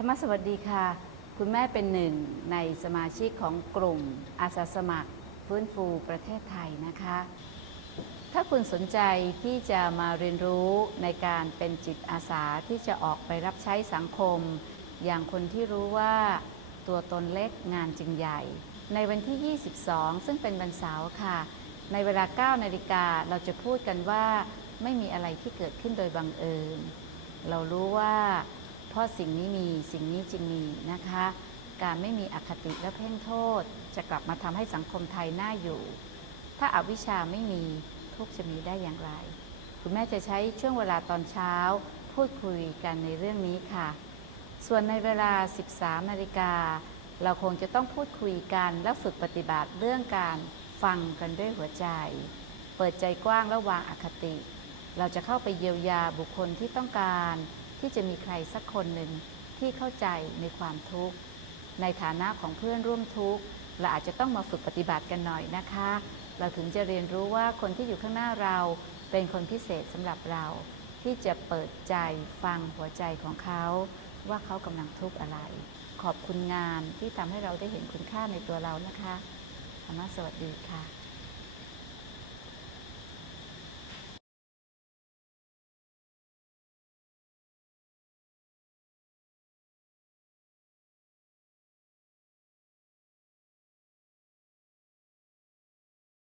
ธรรมสวัสดีค่ะ คุณแม่เป็นหนึ่งในสมาชิกของกลุ่มอาสาสมัคร ฟื้นฟูประเทศไทยนะคะ ถ้าคุณสนใจที่จะมาเรียนรู้ในการเป็นจิตอาสาที่จะออกไปรับใช้สังคม อย่างคนที่รู้ว่าตัวตนเล็กงานจึงใหญ่ ในวันที่ 22 ซึ่งเป็นวันเสาร์ค่ะ ในเวลา 9 นาฬิกาเราจะพูดกันว่าไม่มีอะไรที่เกิดขึ้นโดยบังเอิญ เรารู้ว่า เพราะสิ่งนี้มีสิ่งนี้จึงมีนะคะ การไม่มีอคติและเพ่งโทษ จะกลับมาทำให้สังคมไทยน่าอยู่ ถ้าอาวิชชาไม่มีทุกจะมีได้อย่างไร คุณแม่จะใช้ช่วงเวลาตอนเช้า พูดคุยกันในเรื่องนี้ค่ะ ส่วนในเวลา 13นาฬิกาเราคงจะต้องพูดคุยกันและฝึกปฏิบัติเรื่องการฟังกันด้วยหัวใจ เปิดใจกว้างและวางอคติ เราจะเข้าไปเยียวยาบุคคลที่ต้องการ ที่จะมีใครสักคนหนึ่งที่เข้าใจในความทุกข์ ในฐานะของเพื่อนร่วมทุกข์เราอาจจะต้องมาฝึกปฏิบัติกันหน่อยนะคะ เราถึงจะเรียนรู้ว่าคนที่อยู่ข้างหน้าเราเป็นคนพิเศษสำหรับเรา ที่จะเปิดใจฟังหัวใจของเขา ว่าเขากำลังทุกข์อะไร ขอบคุณงานที่ทำให้เราได้เห็นคุณค่าในตัวเรานะคะธรรมะสวัสดีค่ะ